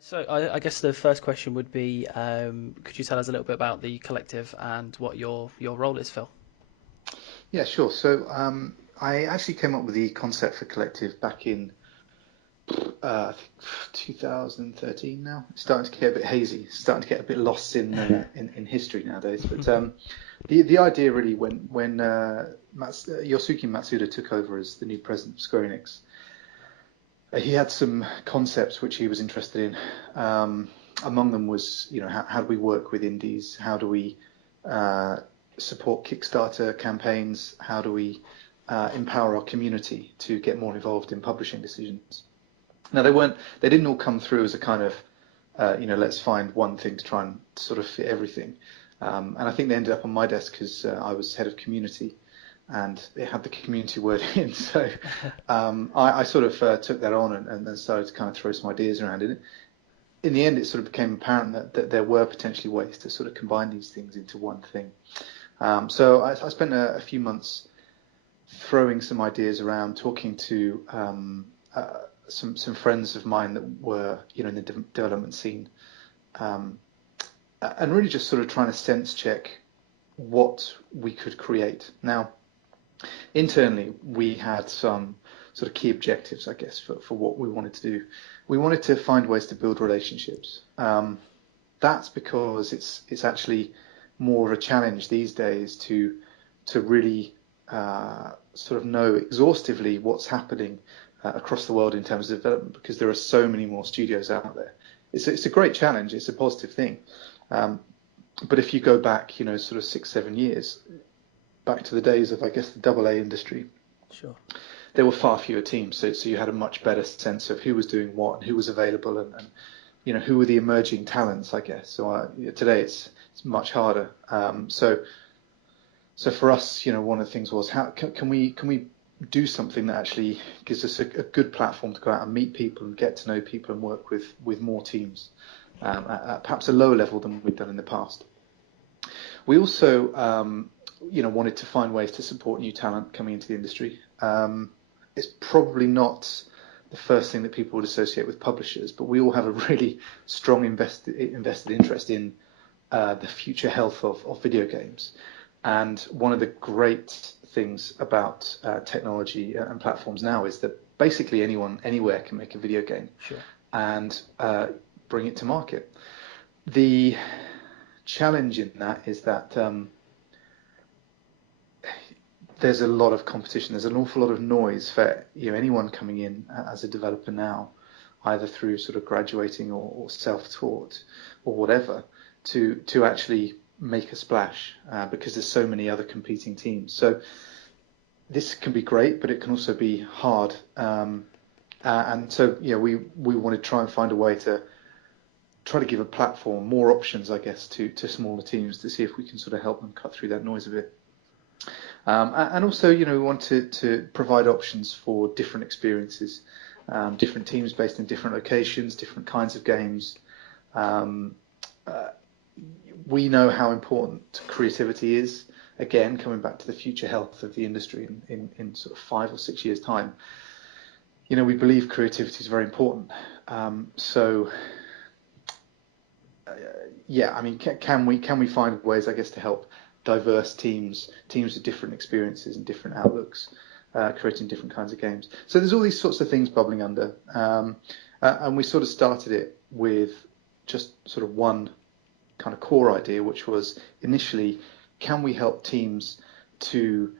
So I guess the first question would be, could you tell us a little bit about the collective and what your role is, Phil? Yeah, sure. I actually came up with the concept for Collective back in I think 2013 now. It's starting to get a bit hazy. It's starting to get a bit lost in history nowadays. But the idea really when Yosuke Matsuda took over as the new president of Square Enix, he had some concepts which he was interested in. Among them was, how do we work with indies? How do we uh, support Kickstarter campaigns? How do we empower our community to get more involved in publishing decisions? Now they didn't all come through as a kind of, let's find one thing to try and sort of fit everything. And I think they ended up on my desk because I was head of community, and it had the community word in. So I sort of took that on and then started to kind of throw some ideas around it. In the end, it sort of became apparent that there were potentially ways to sort of combine these things into one thing. So I spent a few months throwing some ideas around, talking to some friends of mine that were in the development scene, um, and really just sort of trying to sense check what we could create. Now, internally, we had some sort of key objectives, I guess, for what we wanted to do. We wanted to find ways to build relationships. That's because it's actually more of a challenge these days to really sort of know exhaustively what's happening across the world in terms of development, because there are so many more studios out there. It's a great challenge. It's a positive thing. Um, but if you go back, sort of 6, 7 years back to the days of, I guess, the double A industry, Sure. there were far fewer teams. So you had a much better sense of who was doing what and who was available, and who were the emerging talents, I guess. So today it's much harder. So for us, one of the things was, how can we do something that actually gives us a good platform to go out and meet people and get to know people and work with more teams, at perhaps a lower level than we've done in the past. We also, wanted to find ways to support new talent coming into the industry. It's probably not the first thing that people would associate with publishers, but we all have a really strong invested interest in the future health of video games. And one of the great things about technology and platforms now is that basically anyone anywhere can make a video game Sure. and bring it to market. The challenge in that is that there's a lot of competition. There's an awful lot of noise for anyone coming in as a developer now, either through sort of graduating or self-taught or whatever, to actually make a splash, because there's so many other competing teams. So this can be great, but it can also be hard. And so we want to try and find a way to try to give a platform, more options, I guess, to smaller teams, to see if we can sort of help them cut through that noise a bit. And also, we want to provide options for different experiences, different teams based in different locations, different kinds of games. Um, we know how important creativity is. Again, coming back to the future health of the industry in sort of 5 or 6 years' time, we believe creativity is very important. So, yeah, I mean, can we find ways, I guess, to help diverse teams with different experiences and different outlooks, creating different kinds of games? So there's all these sorts of things bubbling under, and we sort of started it with just sort of one kind of core idea, which was initially, can we help teams to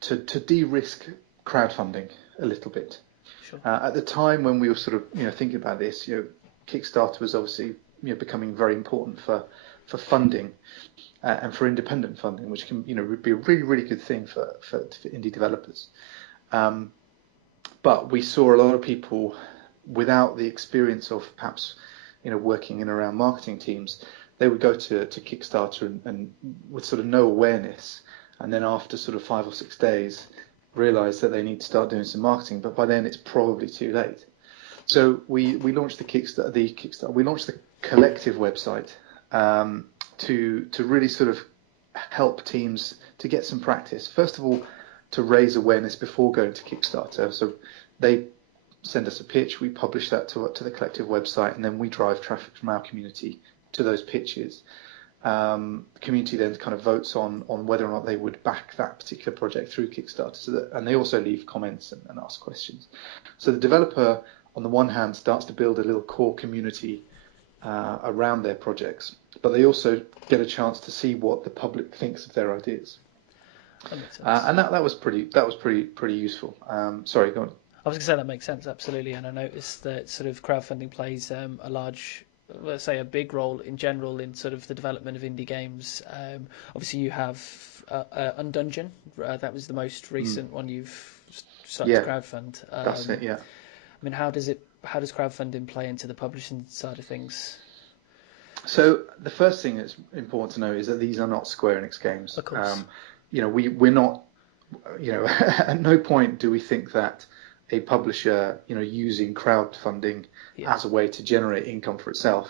to de-risk crowdfunding a little bit? Sure. At the time when we were sort of thinking about this, Kickstarter was obviously becoming very important for funding, and for independent funding, which can be a really really good thing for indie developers. But we saw a lot of people without the experience of perhaps working in around marketing teams. They would go to Kickstarter and with sort of no awareness, and then after sort of 5 or 6 days realize that they need to start doing some marketing, but by then it's probably too late. So we launched the Kickstarter. We launched the collective website, to really sort of help teams to get some practice. First of all, to raise awareness before going to Kickstarter. So they send us a pitch, we publish that to the collective website, and then we drive traffic from our community to those pitches. The community then kind of votes on whether or not they would back that particular project through Kickstarter, and they also leave comments and ask questions. So the developer, on the one hand, starts to build a little core community around their projects, but they also get a chance to see what the public thinks of their ideas. That makes sense. And that was pretty useful. Sorry, go on. I was going to say that makes sense, absolutely, and I noticed that sort of crowdfunding plays a large, let's say, a big role in general in sort of the development of indie games. Obviously, you have Undungeon. That was the most recent one you've started to crowdfund. That's it. Yeah. I mean, how does crowdfunding play into the publishing side of things? So the first thing that's important to know is that these are not Square Enix games. Of course. We're not. At no point do we think that a publisher, using crowdfunding as a way to generate income for itself,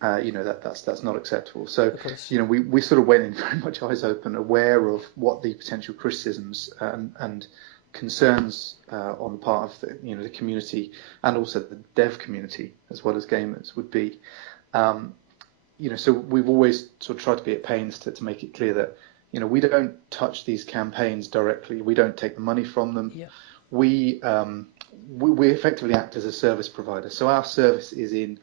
that's not acceptable. So, we sort of went in very much eyes open, aware of what the potential criticisms and concerns on the part of the community and also the dev community as well as gamers would be. So we've always sort of tried to be at pains to make it clear that we don't touch these campaigns directly. We don't take the money from them. Yeah. We effectively act as a service provider. So our service is in,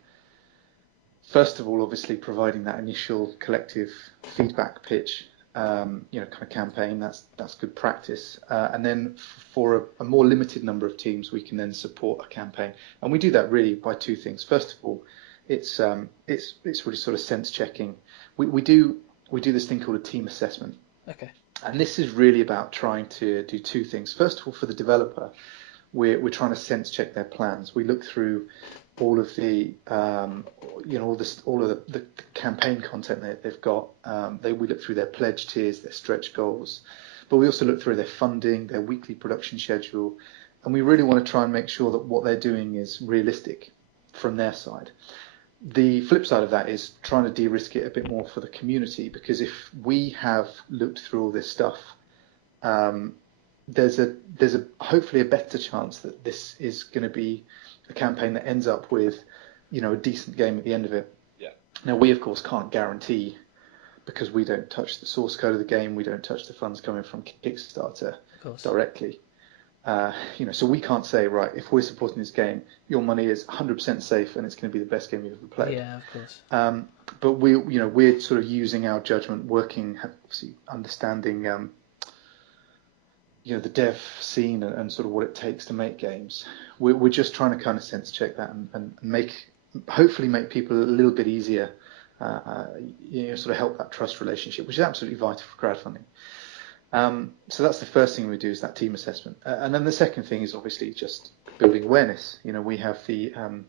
first of all, obviously providing that initial collective feedback pitch, kind of campaign. That's good practice. And then for a more limited number of teams, we can then support a campaign. And we do that really by two things. First of all, it's really sort of sense checking. We do this thing called a team assessment. Okay. And this is really about trying to do two things. First of all, for the developer, we're trying to sense check their plans. We look through all of the all of the campaign content that they've got. We look through their pledge tiers, their stretch goals, but we also look through their funding, their weekly production schedule, and we really want to try and make sure that what they're doing is realistic from their side. The flip side of that is trying to de-risk it a bit more for the community, because if we have looked through all this stuff, there's a hopefully a better chance that this is going to be a campaign that ends up with a decent game at the end of it. Yeah. Now we of course can't guarantee, because we don't touch the source code of the game, we don't touch the funds coming from Kickstarter directly. So we can't say, right, if we're supporting this game, your money is 100% safe and it's going to be the best game you've ever played. Yeah, of course. But we're sort of using our judgment, working, obviously understanding, the dev scene and sort of what it takes to make games. We're just trying to kind of sense check that and hopefully make people a little bit easier, sort of help that trust relationship, which is absolutely vital for crowdfunding. So that's the first thing we do, is that team assessment. And then the second thing is obviously just building awareness. We have the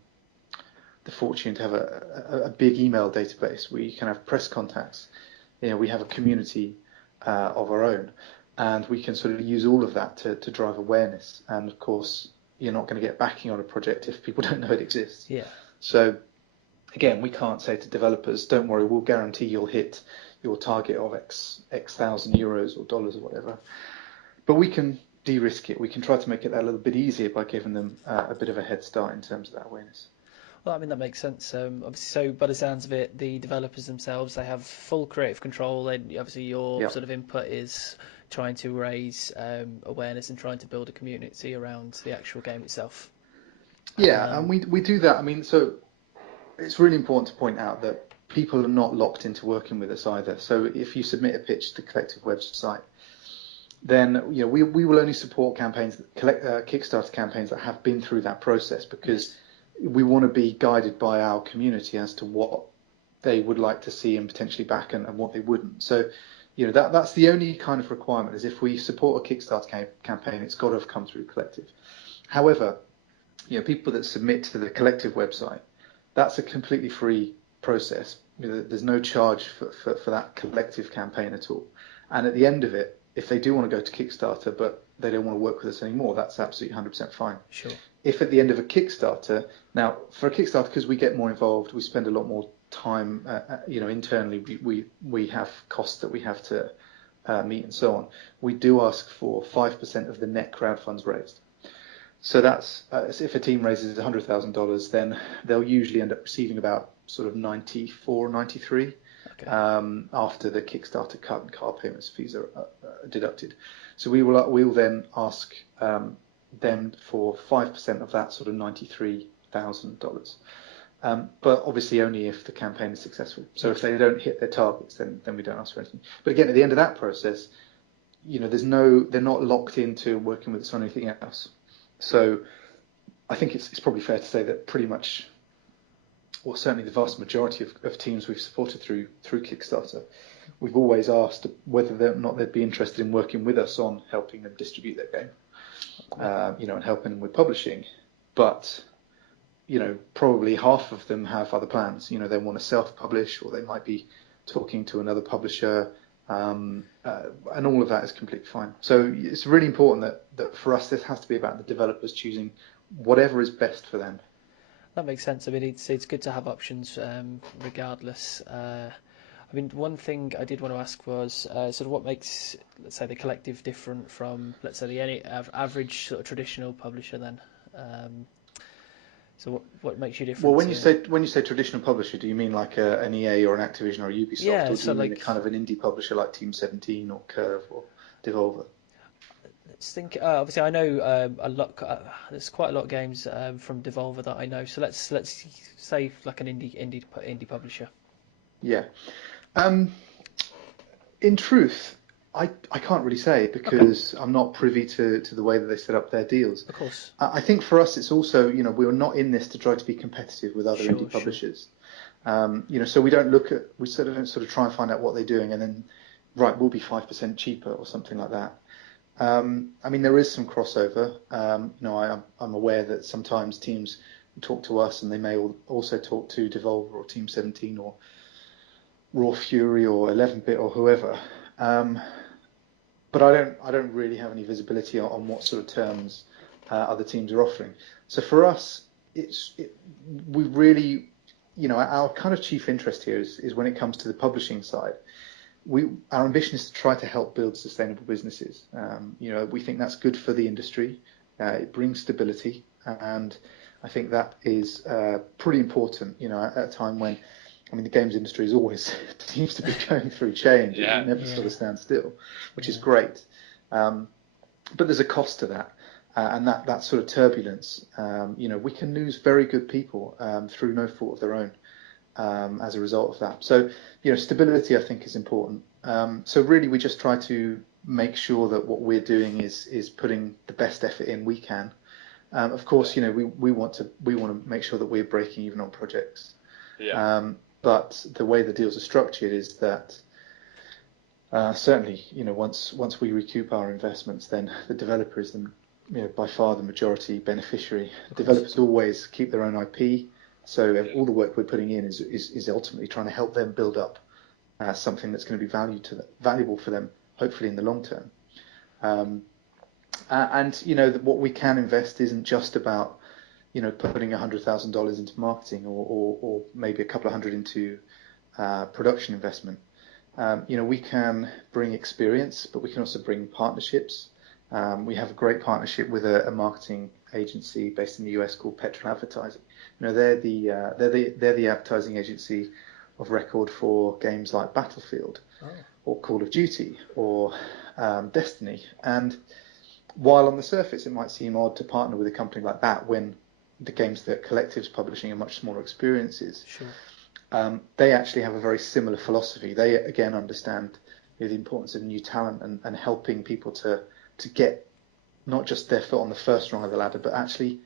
fortune to have a big email database. We can have press contacts. We have a community of our own, and we can sort of use all of that to drive awareness. And of course, you're not going to get backing on a project if people don't know it exists. Yeah. So again, we can't say to developers, don't worry, we'll guarantee you'll hit your target of X thousand euros or dollars or whatever. But we can de-risk it. We can try to make it that a little bit easier by giving them a bit of a head start in terms of that awareness. Well, I mean, that makes sense. Obviously, so by the sounds of it, the developers themselves, they have full creative control, and obviously your sort of input is trying to raise awareness and trying to build a community around the actual game itself. Yeah, and we do that. I mean, so it's really important to point out that people are not locked into working with us either. So if you submit a pitch to the collective website, then we will only support campaigns, Kickstarter campaigns that have been through that process, because we want to be guided by our community as to what they would like to see and potentially back and what they wouldn't. So that's the only kind of requirement, is if we support a Kickstarter campaign, it's got to have come through collective. However, people that submit to the collective website, that's a completely free process. There's no charge for that collective campaign at all. And at the end of it, if they do want to go to Kickstarter but they don't want to work with us anymore, that's absolutely 100% fine. Sure. If at the end of a Kickstarter, now for a Kickstarter, because we get more involved, we spend a lot more time, internally, we have costs that we have to meet and so on. We do ask for 5% of the net crowd funds raised. So that's so if a team raises $100,000, then they'll usually end up receiving about sort of 94, 93 Okay. after the Kickstarter cut and car payments fees are deducted. So we will then ask them for 5% of that sort of $93,000. But obviously only if the campaign is successful. So if they don't hit their targets, then we don't ask for anything. But again, at the end of that process, they're not locked into working with us on anything else. So I think it's probably fair to say that pretty much, or certainly the vast majority of teams we've supported through Kickstarter, we've always asked whether or not they'd be interested in working with us on helping them distribute their game, and helping them with publishing. But probably half of them have other plans. They want to self-publish, or they might be talking to another publisher, and all of that is completely fine. So it's really important that for us, this has to be about the developers choosing whatever is best for them. That makes sense. I mean, it's good to have options, regardless. I mean, one thing I did want to ask was sort of what makes, let's say, the Collective different from, let's say, any average sort of traditional publisher then. So what makes you different? Well, when you say traditional publisher, do you mean like an EA or an Activision or a Ubisoft, Yeah, or do so you mean like a kind of an indie publisher like Team 17 or Curve or Devolver? let's think. Obviously, I know a lot. There's quite a lot of games from Devolver that I know. So let's say like an indie publisher. Yeah. In truth, I can't really say Okay, because I'm not privy to the way that they set up their deals. of course. I think for us, it's also, we're not in this to try to be competitive with other indie Sure. publishers. So we don't we sort of try and find out what they're doing and then, right, we'll be 5% cheaper or something like that. I mean, there is some crossover. I'm aware that sometimes teams talk to us and they may also talk to Devolver or Team 17 or Raw Fury or 11-bit or whoever. But I don't really have any visibility on what sort of terms other teams are offering. So for us, we really, our kind of chief interest here is when it comes to the publishing side. Our ambition is to try to help build sustainable businesses. We think that's good for the industry. It brings stability, and I think that is pretty important. At a time when, I mean, the games industry is always seems to be going through change. Yeah. It never sort of stands still, which is Yeah. great. But there's a cost to that, and that sort of turbulence. We can lose very good people through no fault of their own as a result of that. So, stability I think is important. So really, we just try to make sure that what we're doing is putting the best effort in we can. Of course, we want to make sure that we're breaking even on projects. Yeah. But the way the deals are structured is that certainly, once we recoup our investments, then the developer is by far the majority beneficiary. Developers always keep their own IP, so all the work we're putting in is ultimately trying to help them build up something that's going to be valuable for them, hopefully in the long term. What we can invest isn't just about putting $100,000 into marketing or maybe a couple of hundred into production investment. We can bring experience, but we can also bring partnerships. We have a great partnership with a marketing agency based in the US called Petrullio Advertising. They're the advertising agency of record for games like Battlefield or Call of Duty or Destiny. And while on the surface it might seem odd to partner with a company like that when the games that Collective's publishing are much smaller experiences, Sure. They actually have a very similar philosophy. They again understand the importance of new talent and helping people to get not just their foot on the first rung of the ladder, but actually,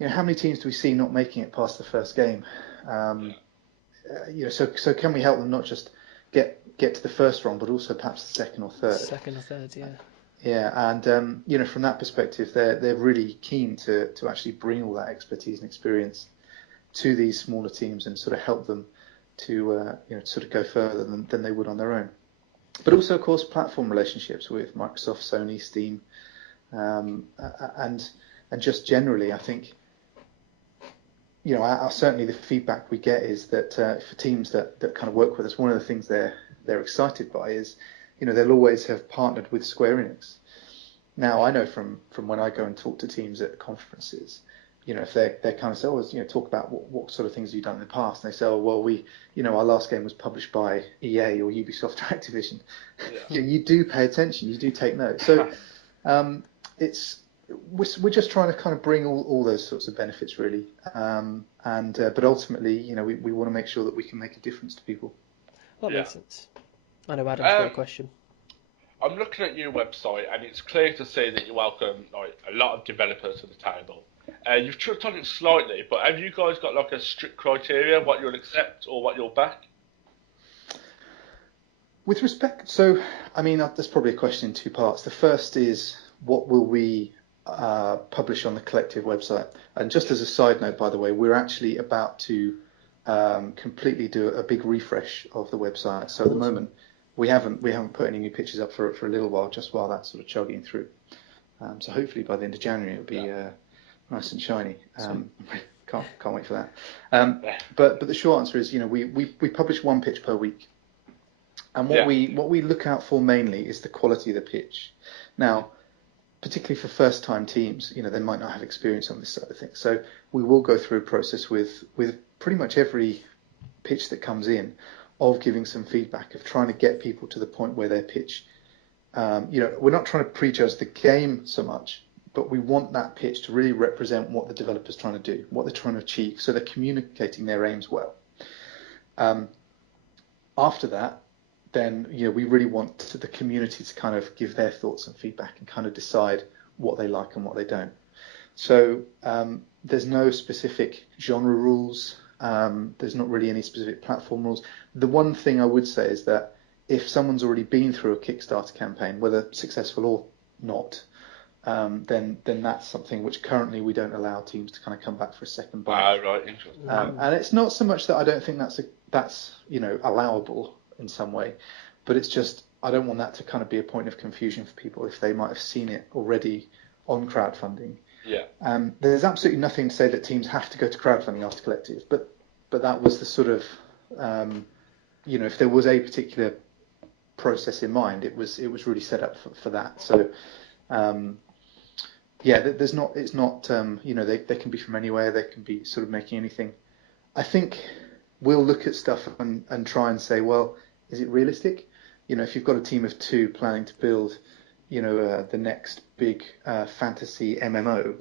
how many teams do we see not making it past the first game? So can we help them not just get to the first rung, but also perhaps the second or third? Second or third, yeah. Yeah, and from that perspective, they're really keen to actually bring all that expertise and experience to these smaller teams and sort of help them to sort of go further than they would on their own. But also, of course, platform relationships with Microsoft, Sony, Steam, and just generally, I think certainly the feedback we get is that for teams that kind of work with us, one of the things they're excited by is they'll always have partnered with Square Enix. Now, I know from when I go and talk to teams at conferences, if they're kind of say, oh, talk about what sort of things have you done in the past, and they say, oh, well, our last game was published by EA or Ubisoft or Activision. Yeah. You do pay attention, you do take note. So we're just trying to kind of bring all those sorts of benefits, really, but ultimately, we want to make sure that we can make a difference to people. That makes sense. I know Adam's got a question. I'm looking at your website, and it's clear to see that you welcome a lot of developers to the table. You've touched on it slightly, but have you guys got a strict criteria, what you'll accept or what you'll back? With respect, there's probably a question in two parts. The first is, what will we publish on the collective website? And just as a side note, by the way, we're actually about to completely do a big refresh of the website. So at the moment, we haven't put any new pictures up for a little while, just while that's sort of chugging through. So hopefully by the end of January it'll be nice and shiny. Can't wait for that. But the short answer is, we publish one pitch per week, and what we look out for mainly is the quality of the pitch. Now, particularly for first-time teams, they might not have experience on this side of things. So we will go through a process with pretty much every pitch that comes in, of giving some feedback, of trying to get people to the point where their pitch, we're not trying to prejudge the game so much, but we want that pitch to really represent what the developer's trying to do, what they're trying to achieve, so they're communicating their aims well. After that, then we really want the community to kind of give their thoughts and feedback and kind of decide what they like and what they don't. So there's no specific genre rules. There's not really any specific platform rules. The one thing I would say is that if someone's already been through a Kickstarter campaign, whether successful or not, then that's something which currently we don't allow teams to kind of come back for a second bite. Right, interesting. And it's not so much that I don't think that's allowable in some way, but it's just I don't want that to kind of be a point of confusion for people if they might have seen it already on crowdfunding. Yeah. There's absolutely nothing to say that teams have to go to crowdfunding after collective, but that was the sort of if there was a particular process in mind, it was really set up for that. So there's not it's not they can be from anywhere, they can be sort of making anything. I think we'll look at stuff and try and say, well, is it realistic? If you've got a team of two planning to build the next big fantasy MMO,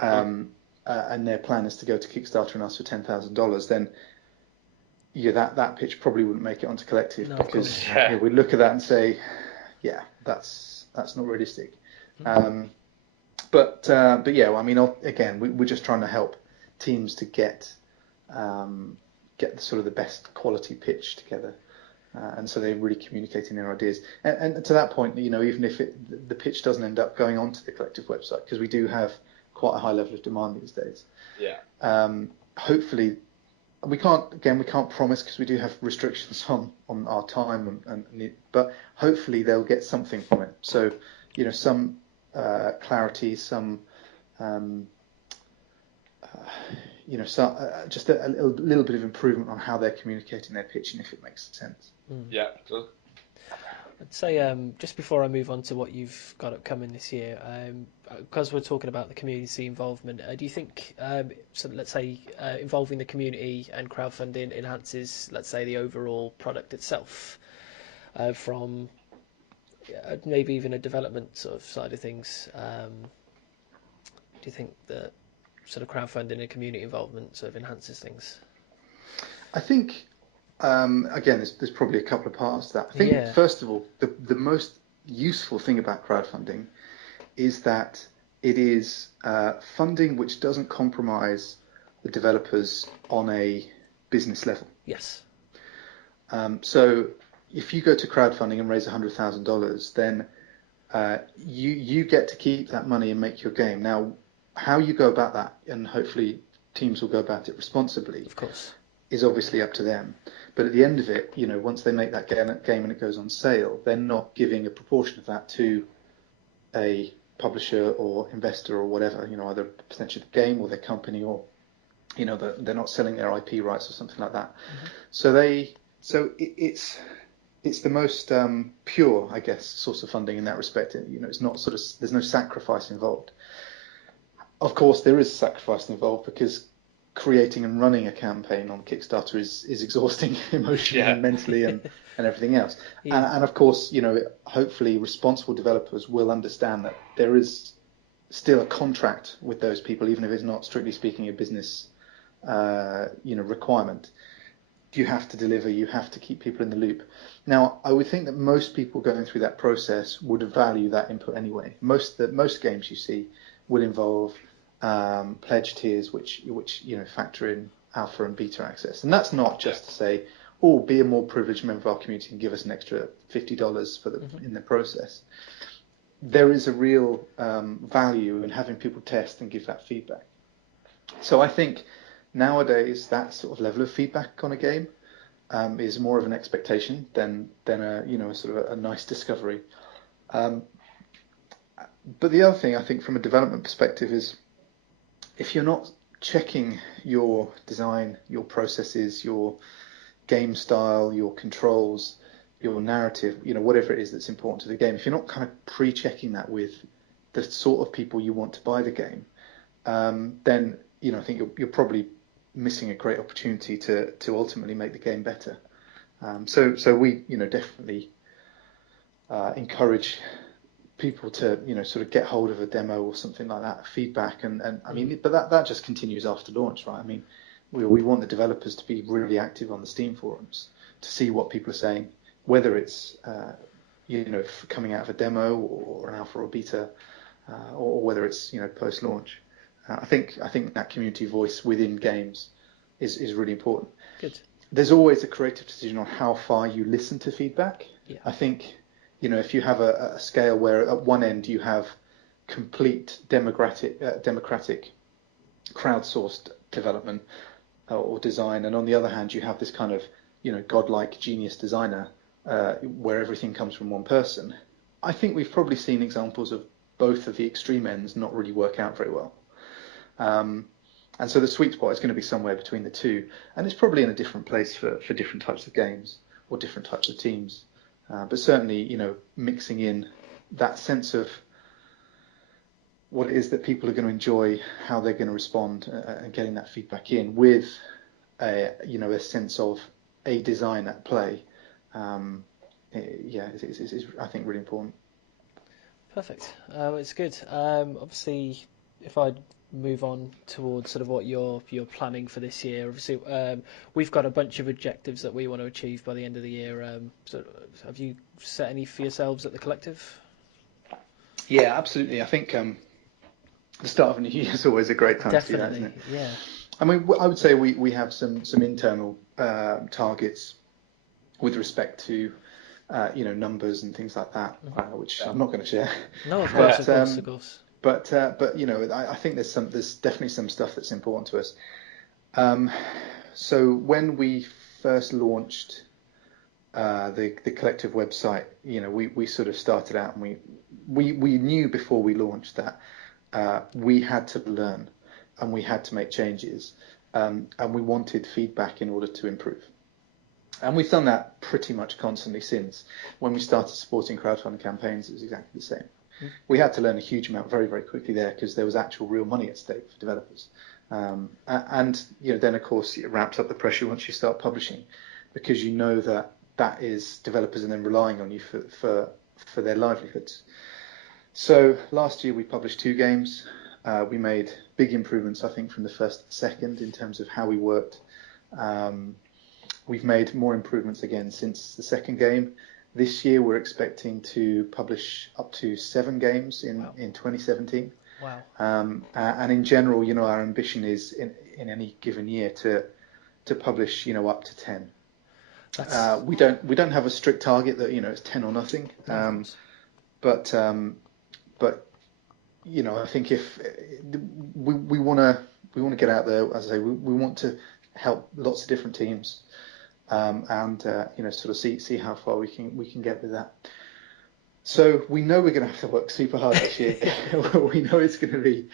and their plan is to go to Kickstarter and ask for $10,000, then that pitch probably wouldn't make it onto collective, because we'd look at that and say, that's not realistic. But again, we're just trying to help teams to get sort of the best quality pitch together. And so they're really communicating their ideas. And to that point, even if the pitch doesn't end up going onto the collective website, because we do have quite a high level of demand these days. Yeah. Hopefully, we can't promise, because we do have restrictions on our time, but hopefully they'll get something from it. So, some clarity, some just a little bit of improvement on how they're communicating their pitch, and if it makes sense. Yeah, good. I'd say just before I move on to what you've got upcoming this year, because we're talking about the community involvement, do you think, let's say, involving the community and crowdfunding enhances, let's say, the overall product itself, from maybe even a development sort of side of things? Do you think that sort of crowdfunding and community involvement sort of enhances things? I think, again, there's probably a couple of parts to that. I think, first of all, the most useful thing about crowdfunding is that it is funding which doesn't compromise the developers on a business level. Yes. So if you go to crowdfunding and raise $100,000, then you get to keep that money and make your game. Now, how you go about that, and hopefully teams will go about it responsibly, of course, is obviously up to them. But at the end of it, once they make that game and it goes on sale, they're not giving a proportion of that to a publisher or investor or whatever, either potentially the game or their company, or they're not selling their IP rights or something like that. Mm-hmm. So it's it's the most pure, I guess, source of funding in that respect. You know, it's not sort of, there's no sacrifice involved. Of course, there is sacrifice involved because creating and running a campaign on Kickstarter is exhausting emotionally and mentally and everything else. Yeah. And of course, you know, hopefully responsible developers will understand that there is still a contract with those people, even if it's not strictly speaking a business, requirement. You have to deliver, you have to keep people in the loop. Now, I would think that most people going through that process would value that input anyway. Most games you see will involve pledge tiers, which factor in alpha and beta access, and that's not just to say, oh, be a more privileged member of our community and give us an extra $50 for in the process. There is a real value in having people test and give that feedback. So I think nowadays that sort of level of feedback on a game is more of an expectation than a sort of a nice discovery. But the other thing I think from a development perspective is, if you're not checking your design, your processes, your game style, your controls, your narrative, whatever it is that's important to the game, if you're not kind of pre-checking that with the sort of people you want to buy the game, then I think you're probably missing a great opportunity to ultimately make the game better. So we definitely encourage people to sort of get hold of a demo or something like that, feedback, and I mean, but that just continues after launch, right? I mean, we want the developers to be really active on the Steam forums to see what people are saying, whether it's coming out of a demo or an alpha or beta, or whether it's post launch. I think that community voice within games is really important. Good. There's always a creative decision on how far you listen to feedback. Yeah. I think if you have a scale where at one end you have complete democratic crowdsourced development or design, and on the other hand you have this kind of godlike genius designer where everything comes from one person, I think we've probably seen examples of both of the extreme ends not really work out very well. And so the sweet spot is going to be somewhere between the two, and it's probably in a different place for different types of games or different types of teams. But certainly, mixing in that sense of what it is that people are going to enjoy, how they're going to respond, and getting that feedback in with a sense of a design at play. It's I think really important. Perfect. It's good. Obviously, if I move on towards sort of what you're planning for this year, obviously we've got a bunch of objectives that we want to achieve by the end of the year. So have you set any for yourselves at the collective? Yeah, absolutely. I think the start of a new year is always a great time to do that, isn't it? Yeah. I mean, I would say we have some internal targets with respect to numbers and things like that, which I'm not going to share. No, of course, of course. But I think there's definitely some stuff that's important to us. So when we first launched the collective website, we sort of started out, and we knew before we launched that we had to learn and we had to make changes, and we wanted feedback in order to improve. And we've done that pretty much constantly since. When we started supporting crowdfunding campaigns, it was exactly the same. We had to learn a huge amount very, very quickly there because there was actual real money at stake for developers. And then of course it ramps up the pressure once you start publishing, because that is developers and then relying on you for their livelihoods. So last year we published 2 games. We made big improvements, I think, from the first to the second in terms of how we worked. We've made more improvements again since the second game. This year we're expecting to publish up to 7 games in 2017. Wow. And in general, our ambition is in any given year to publish, up to 10. We don't have a strict target that it's 10 or nothing. But I think if we want to get out there, as I say, we want to help lots of different teams. And sort of see how far we can get with that. So we know we're going to have to work super hard this year. We know it's going to be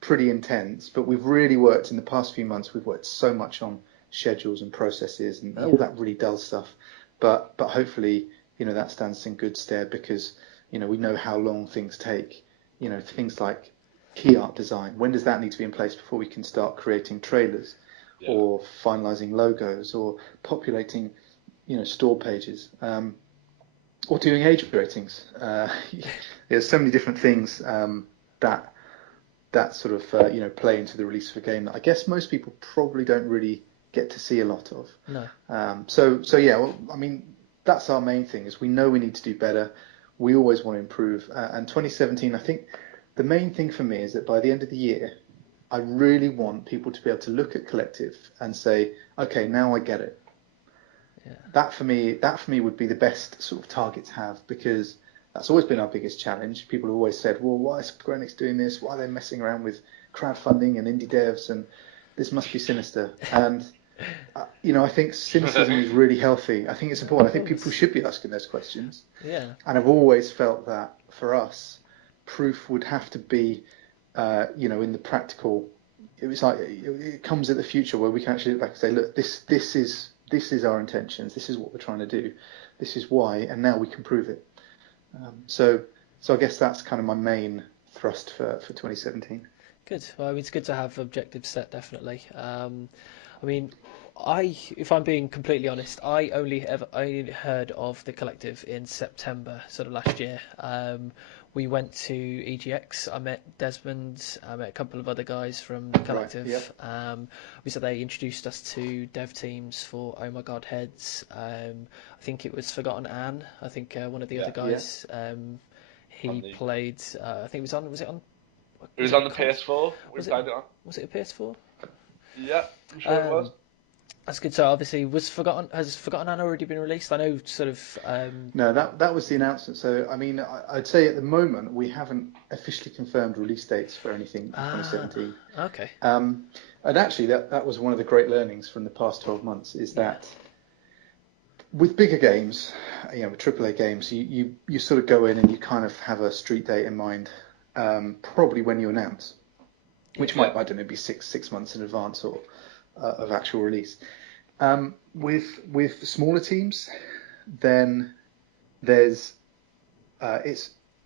pretty intense, but we've really worked in the past few months. We've worked so much on schedules and processes and all that really dull stuff. but hopefully, that stands us in good stead because, we know how long things take. Things like key art design. When does that need to be in place before we can start creating trailers, or finalizing logos, or populating, store pages, or doing age ratings? There's so many different things that sort of play into the release of a game that I guess most people probably don't really get to see a lot of. No. So yeah, well, I mean, that's our main thing, is we know we need to do better. We always want to improve. And 2017, I think the main thing for me is that by the end of the year, I really want people to be able to look at Collective and say, okay, now I get it. Yeah. That for me would be the best sort of target to have, because that's always been our biggest challenge. People have always said, well, why is Square Enix doing this? Why are they messing around with crowdfunding and indie devs? And this must be sinister. And, I think cynicism is really healthy. I think it's important. I think people should be asking those questions. Yeah. And I've always felt that for us, proof would have to be, in the practical. It was like it comes in the future where we can actually look back and say, look, this is our intentions. This is what we're trying to do. This is why, and now we can prove it. So I guess that's kind of my main thrust for 2017. Good. Well, it's good to have objectives set, definitely. I mean, if I'm being completely honest, I only heard of the Collective in September, sort of last year. We went to EGX. I met Desmond. I met a couple of other guys from the Collective. Right, We said they introduced us to dev teams for Oh My God Heads. I think it was Forgotten Anne. I think one of the other guys. He played. I think it was on. Was it on? It was on the PS4. We played it on. Was it a PS4? Yeah, I'm sure it was. That's good. So obviously, has Forgotten Anne already been released? I know, sort of. No, that was the announcement. So I mean, I'd say at the moment we haven't officially confirmed release dates for anything in 2017. Okay. And actually, that was one of the great learnings from the past 12 months, is that with bigger games, with AAA games, you sort of go in and you kind of have a street date in mind, probably when you announce, which might, I don't know, be six months in advance or of actual release. With smaller teams, then there's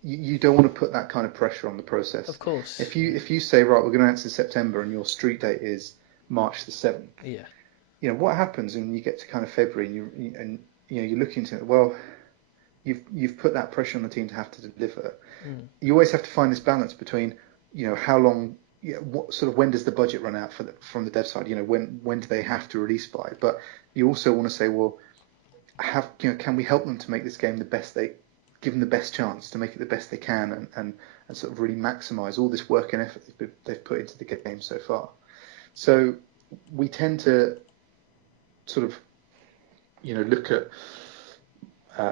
you don't want to put that kind of pressure on the process. Of course. If you say, right, we're going to announce in September and your street date is March the 7th. Yeah. What happens when you get to kind of February and you look into it? Well, you've put that pressure on the team to have to deliver. You always have to find this balance between how long. What sort of, when does the budget run out from the dev side? When do they have to release by? But you also want to say, well, can we help them to make this game the best give them the best chance to make it the best they can, and sort of really maximize all this work and effort they've put into the game so far. So we tend to sort of look at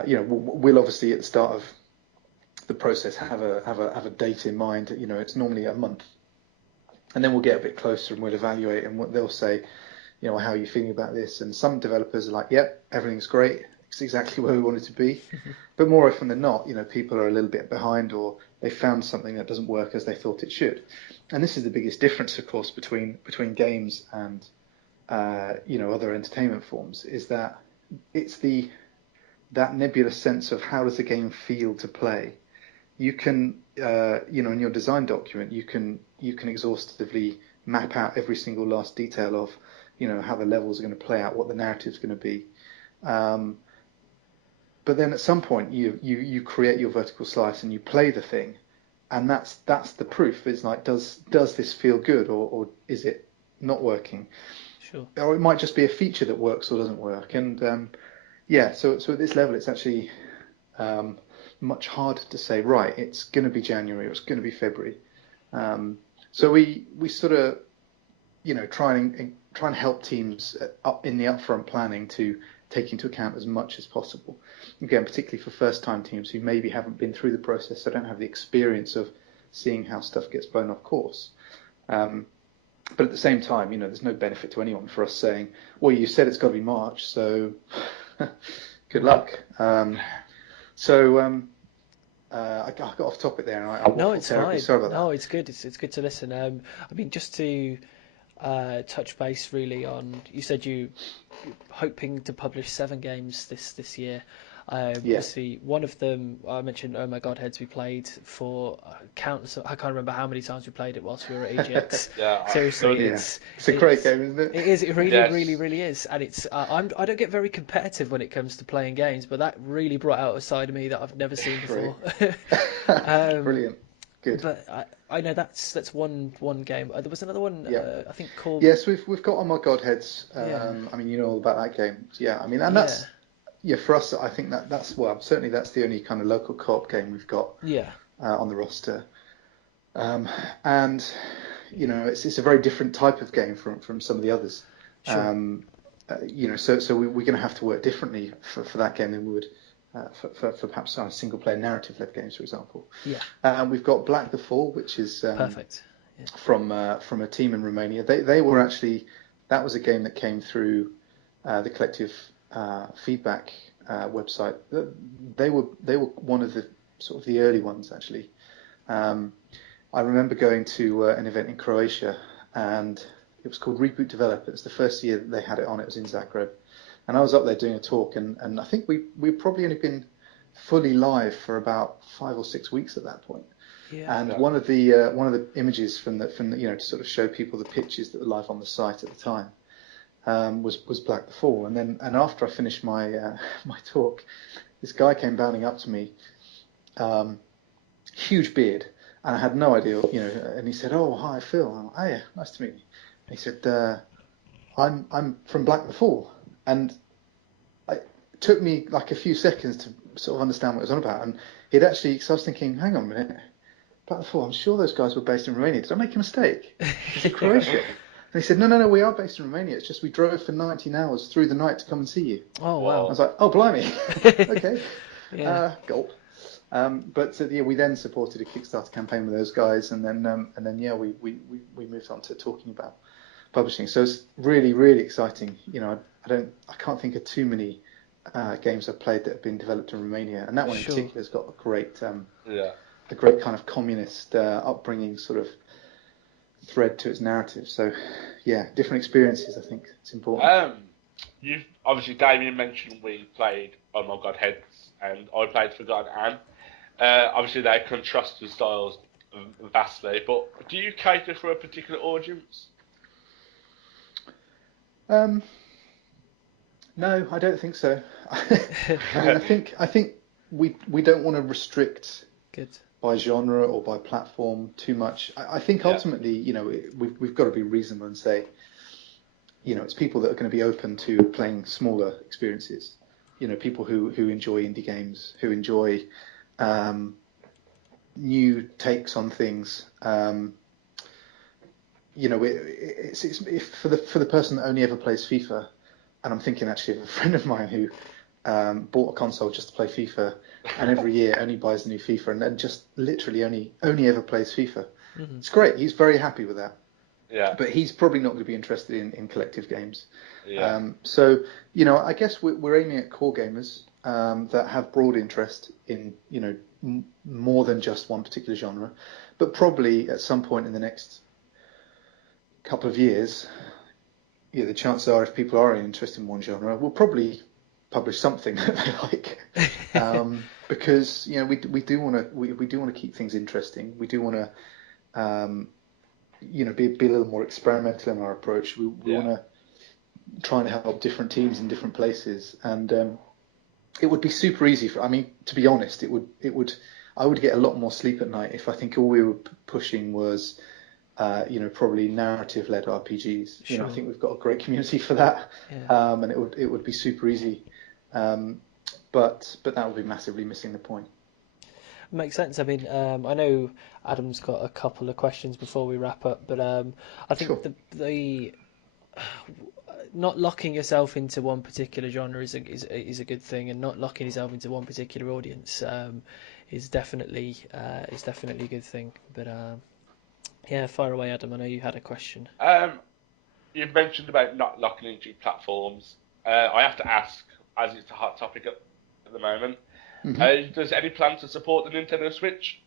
we'll obviously at the start of the process have a date in mind. It's normally a month. And then we'll get a bit closer and we'll evaluate, and what they'll say, how are you feeling about this? And some developers are like, yep, everything's great. It's exactly where we want it to be. But more often than not, people are a little bit behind, or they found something that doesn't work as they thought it should. And this is the biggest difference, of course, between games and, other entertainment forms, is that it's that nebulous sense of how does the game feel to play. You can, in your design document, you can exhaustively map out every single last detail of, how the levels are going to play out, what the narrative's going to be. But then at some point, you create your vertical slice and you play the thing, and that's the proof. It's like, does this feel good, or is it not working? Sure. Or it might just be a feature that works or doesn't work. And so at this level, it's actually much harder to say, right, it's going to be January or it's going to be February. So we sort of, try and help teams in the upfront planning to take into account as much as possible. Again, particularly for first-time teams who maybe haven't been through the process, so don't have the experience of seeing how stuff gets blown off course. But at the same time, there's no benefit to anyone for us saying, well, you said it's got to be March, so good luck. I got off topic there, and I No, it's terribly. fine. Sorry about that. No, it's good. It's good to listen. I mean, just to touch base really on. You said you're hoping to publish 7 games this year. Yeah. Obviously, one of them I mentioned. Oh my God, heads we played for countless. I can't remember how many times we played it whilst we were at EGX. Yeah, Seriously, Yeah. It's a great game, isn't it? It is. It really, yes. really, really is. And it's. I don't get very competitive when it comes to playing games, but that really brought out a side of me that I've never seen before. Brilliant. Good. But I know that's one game. There was another one. Yeah. I think called. Yes, we've got On My Godheads. Yeah. I mean, you know all about that game. Yeah. I mean, and Yeah. that's for us. I think that's certainly that's the only kind of local co-op game we've got. Yeah. On the roster. And it's a very different type of game from some of the others. Sure. So we're going to have to work differently for that game than we would for perhaps single player narrative led games, for example. Yeah. We've got Black the Fall, which is Perfect. Yeah. from a team in Romania. They were actually, that was a game that came through the collective feedback website. They were one of the sort of the early ones actually. I remember going to an event in Croatia, and it was called Reboot Develop. It was the first year that they had it on. It was in Zagreb, and I was up there doing a talk, and I think we'd probably only been fully live for about 5 or 6 weeks at that point. Yeah. And one of the images from the to sort of show people the pitches that were live on the site at the time was Black the Fall. And after I finished my my talk, this guy came bounding up to me, huge beard, and I had no idea, and he said, "Oh, hi, Phil." I'm like, "Oh yeah, nice to meet you." And he said, I'm from Black the Fall," and it took me like a few seconds to sort of understand what it was on about. And he'd actually, so I was thinking, hang on a minute, Black the Fall, I'm sure those guys were based in Romania. Did I make a mistake? Is it Croatia? And he said, no, we are based in Romania. It's just we drove for 19 hours through the night to come and see you. Oh wow! I was like, oh blimey, okay, Yeah. gulp. We then supported a Kickstarter campaign with those guys, and then we moved on to talking about publishing. So it's really, really exciting. I can't think of too many games I've played that have been developed in Romania, and that one in particular has got a great kind of communist upbringing sort of thread to its narrative. So yeah, different experiences. I think it's important. You've obviously, Damien mentioned we played Oh My God Heads, and I played Forgotten Anne. Obviously, they contrast the styles vastly, but do you cater for a particular audience? No, I don't think so. I think we don't want to restrict by genre or by platform too much. I think ultimately, we've got to be reasonable and say, it's people that are going to be open to playing smaller experiences. People who enjoy indie games, who enjoy new takes on things. It's for the person that only ever plays FIFA, and I'm thinking actually of a friend of mine who bought a console just to play FIFA, and every year only buys a new FIFA, and then just literally only ever plays FIFA. Mm-hmm. It's great. He's very happy with that. Yeah. But he's probably not going to be interested in collective games. Yeah. I guess we're aiming at core gamers that have broad interest in, more than just one particular genre. But probably at some point in the next couple of years, the chances are if people are interested in one genre, we'll probably publish something that they like. Because, we do want to keep things interesting. We do want to be a little more experimental in our approach. We want to try and help different teams in different places, and it would be super easy to be honest, I would get a lot more sleep at night if I think all we were pushing was probably narrative led RPGs. Sure. I think we've got a great community for that. Yeah. And it would be super easy, but that would be massively missing the point. Makes sense. I mean, I know Adam's got a couple of questions before we wrap up, but I think Sure. the not locking yourself into one particular genre is a good thing, and not locking yourself into one particular audience is definitely a good thing. But fire away, Adam. I know you had a question. You've mentioned about not locking into platforms. I have to ask, as it's a hot topic at the moment. Mm-hmm. Does any plan to support the Nintendo Switch?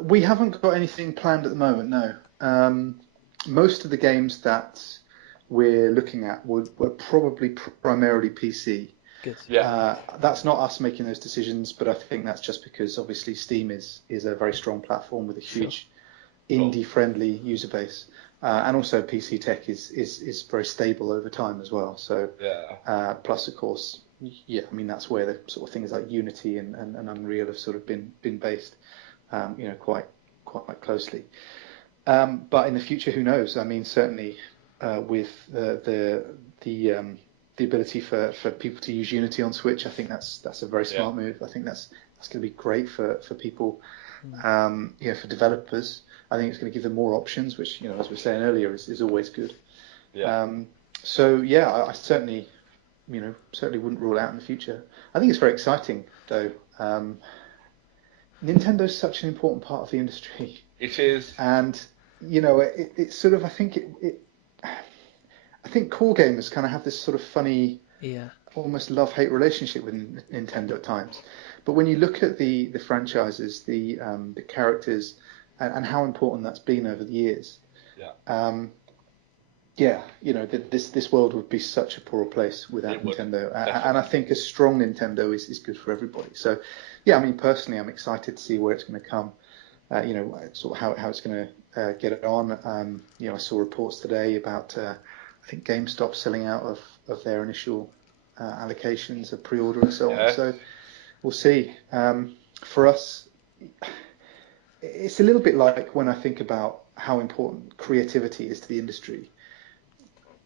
We haven't got anything planned at the moment, no. most of the games that we're looking at were probably primarily PC. Good. Yeah. That's not us making those decisions, but I think that's just because obviously Steam is a very strong platform with a huge indie-friendly user base, and also PC tech is very stable over time as well. So plus of course, I mean that's where the sort of things like Unity and Unreal have sort of been based, quite closely. But in the future, who knows? I mean, certainly with the ability for people to use Unity on Switch, I think that's a very smart move. I think that's going to be great for people, for developers. I think it's going to give them more options, which, as we were saying earlier, is always good. Yeah. I certainly wouldn't rule out in the future. I think it's very exciting, though. Nintendo's such an important part of the industry. It is. And, it's sort of, I think core gamers kind of have this sort of funny, almost love-hate relationship with Nintendo at times. But when you look at the franchises, the characters, and how important that's been over the years, this world would be such a poor place without Nintendo. And I think a strong Nintendo is good for everybody. So, I mean, personally, I'm excited to see where it's going to come. Sort of how it's going to get it on. I saw reports today about I think GameStop selling out of their initial allocations of pre-order and so on. So we'll see. For us, it's a little bit like when I think about how important creativity is to the industry.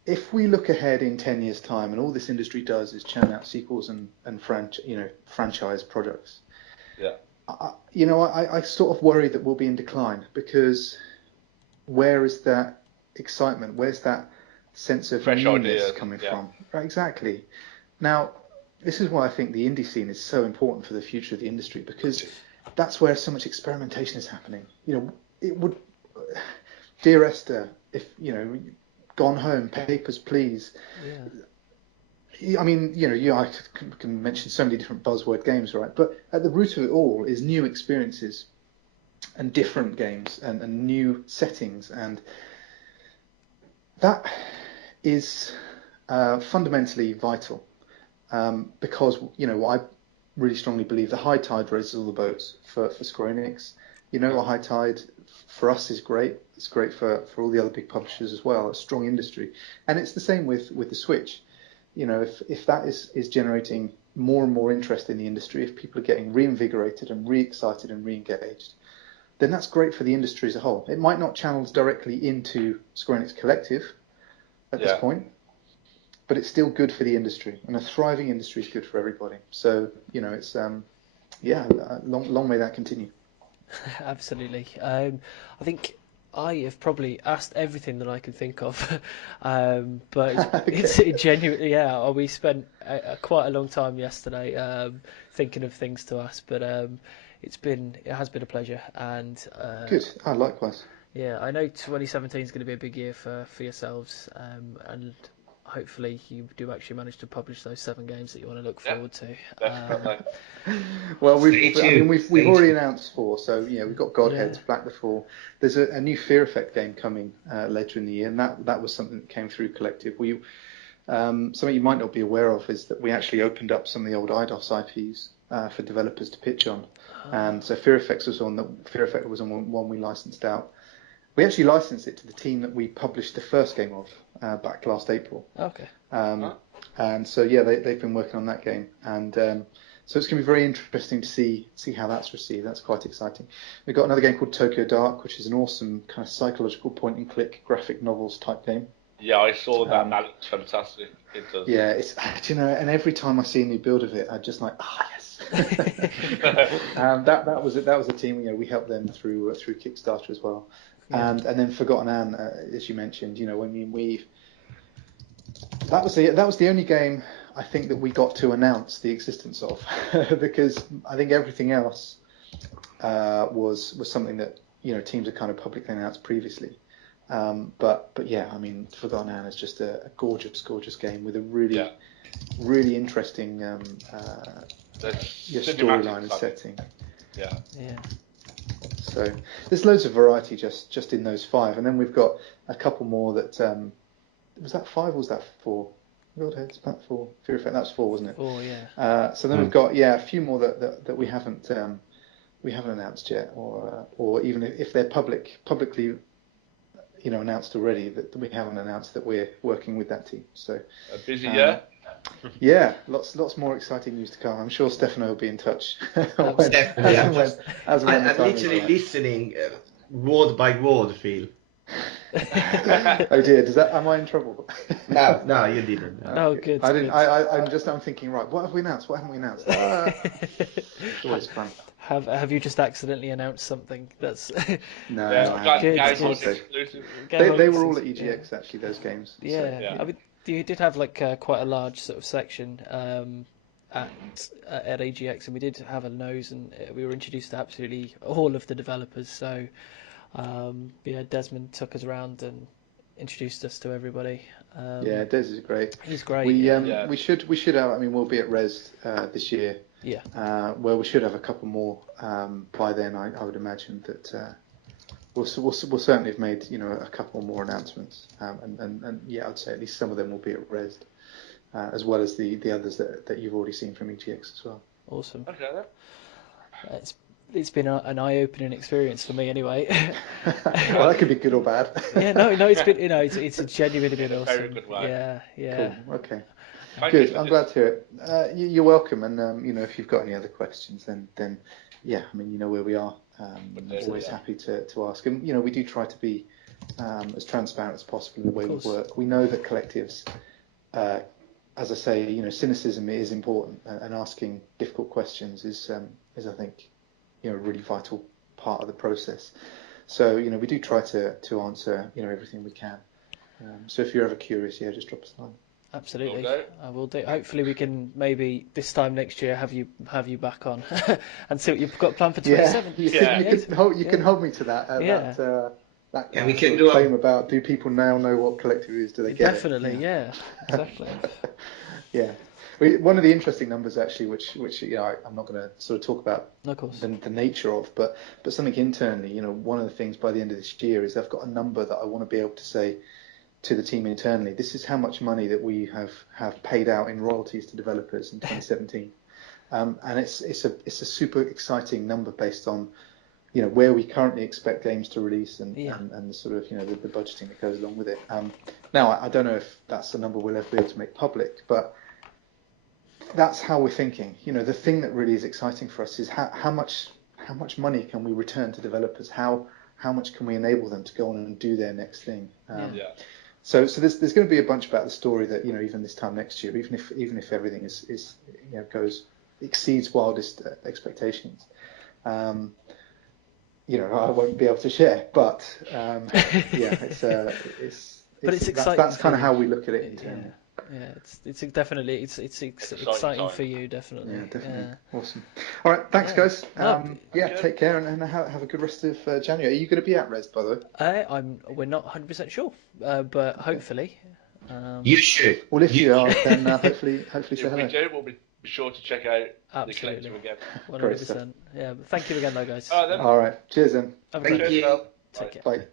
If we look ahead in 10 years' time and all this industry does is churn out sequels and franchise products, I sort of worry that we'll be in decline, because where is that excitement? Where's that sense of fresh newness ideas coming from? Right, exactly. Now, this is why I think the indie scene is so important for the future of the industry, because that's where so much experimentation is happening. It would, dear Esther, if Gone Home, Papers, Please. Yeah. I mean, I can mention so many different buzzword games, right? But at the root of it all is new experiences and different games and new settings, and that is fundamentally vital, because I really strongly believe the high tide raises all the boats for Square Enix. A high tide for us is great. It's great for all the other big publishers as well. A strong industry, and it's the same with the Switch. If that is generating more and more interest in the industry, if people are getting reinvigorated and re-excited and re-engaged, then that's great for the industry as a whole. It might not channel directly into Square Enix Collective at this point, but it's still good for the industry, and a thriving industry is good for everybody. So, it's long may that continue. Absolutely. I think I have probably asked everything that I can think of, but it's genuinely, we spent quite a long time yesterday thinking of things to ask, but it has been a pleasure, and good. Likewise. Yeah, I know 2017 is going to be a big year for yourselves, and hopefully you do actually manage to publish those 7 games that you want to look forward to. Well, we've already announced 4, so we've got Godheads, Black the Fall. There's a new Fear Effect game coming later in the year, and that was something that came through Collective. Something you might not be aware of is that we actually opened up some of the old IDOS IPs for developers to pitch on, and so Fear Effect was on one we licensed out. We actually licensed it to the team that we published the first game of back last April. Okay. And so they've been working on that game, and so it's going to be very interesting to see how that's received. That's quite exciting. We've got another game called Tokyo Dark, which is an awesome kind of psychological point and click graphic novels type game. Yeah, I saw that. That looks fantastic. It does. Yeah, it's and every time I see a new build of it, I'm just like, yes. That was a team. We helped them through Kickstarter as well. Yeah. And then Forgotten Anne, as you mentioned, that was the only game I think that we got to announce the existence of, because I think everything else was something that teams had kind of publicly announced previously. But yeah, I mean, Forgotten Anne is just a gorgeous game with a really interesting storyline and setting. Yeah. So there's loads of variety just in those 5, and then we've got a couple more that was that 5 or was that 4? Heads, about 4. Fear Effect, that's 4, wasn't it? 4, yeah. So then we've got a few more that we haven't announced yet, or even if they're publicly announced already, that we haven't announced that we're working with that team. So a busy year. Yeah, lots more exciting news to come. I'm sure Stefano will be in touch. I'm literally listening word by word, Phil. Oh dear, am I in trouble? No, you didn't. No, good. I didn't. I'm thinking, right, what have we announced? What haven't we announced? It's always fun. Have you just accidentally announced something? That's No. They were all at EGX actually. Those games. Yeah, So. I mean, you did have like quite a large sort of section at AGX, and we did have a nose, and we were introduced to absolutely all of the developers. So Desmond took us around and introduced us to everybody. Yeah, Des is great. He's great. We should have. I mean, we'll be at Res this year. Yeah. Well, we should have a couple more by then. I would imagine that we'll certainly have made a couple more announcements. And yeah, I'd say at least some of them will be at Res, as well as the others that you've already seen from EGX as well. Awesome. Okay. It's been an eye-opening experience for me anyway. Well, that could be good or bad. Yeah, no, it's been it's genuinely been awesome. Very good work. Yeah. Cool. Okay. Thank Good. you. I'm glad to hear it. You're welcome. And if you've got any other questions, then yeah, I mean, you know where we are. Always happy to ask. And we do try to be as transparent as possible in the way we work. We know that collectives, as I say, cynicism is important, and asking difficult questions is I think a really vital part of the process. So we do try to answer everything we can. So if you're ever curious, just drop us a line. Absolutely, I will do. Hopefully, we can maybe this time next year have you back on and see what you've got planned for 27. You can hold me to that. That we can do claim about, do people now know what collective is? Do they get Definitely, it? yeah, exactly. Yeah. One of the interesting numbers actually, which I'm not going to sort of talk about the nature of, but something internally, one of the things by the end of this year is I've got a number that I want to be able to say to the team internally. This is how much money that we have paid out in royalties to developers in 2017, and it's a super exciting number based on where we currently expect games to release and the sort of the budgeting that goes along with it. Now I don't know if that's the number we'll ever be able to make public, but that's how we're thinking. The thing that really is exciting for us is how much money can we return to developers? How much can we enable them to go on and do their next thing? So there's going to be a bunch about the story that even this time next year, even if everything is exceeds wildest expectations, I won't be able to share. But it's exciting. That's kind of how we look at it internally. Yeah, it's definitely exciting for you, definitely. Yeah, definitely. Yeah. Awesome. All right, thanks, guys. Take care and have a good rest of January. Are you going to be at Res, by the way? We're not 100% sure, but hopefully. You should. Well, if you are, then hopefully say hello. If we do, we'll be sure to check out the collective again. 100%. Yeah, but thank you again, though, guys. All right. Cheers, then. Thank you. Take care. Bye.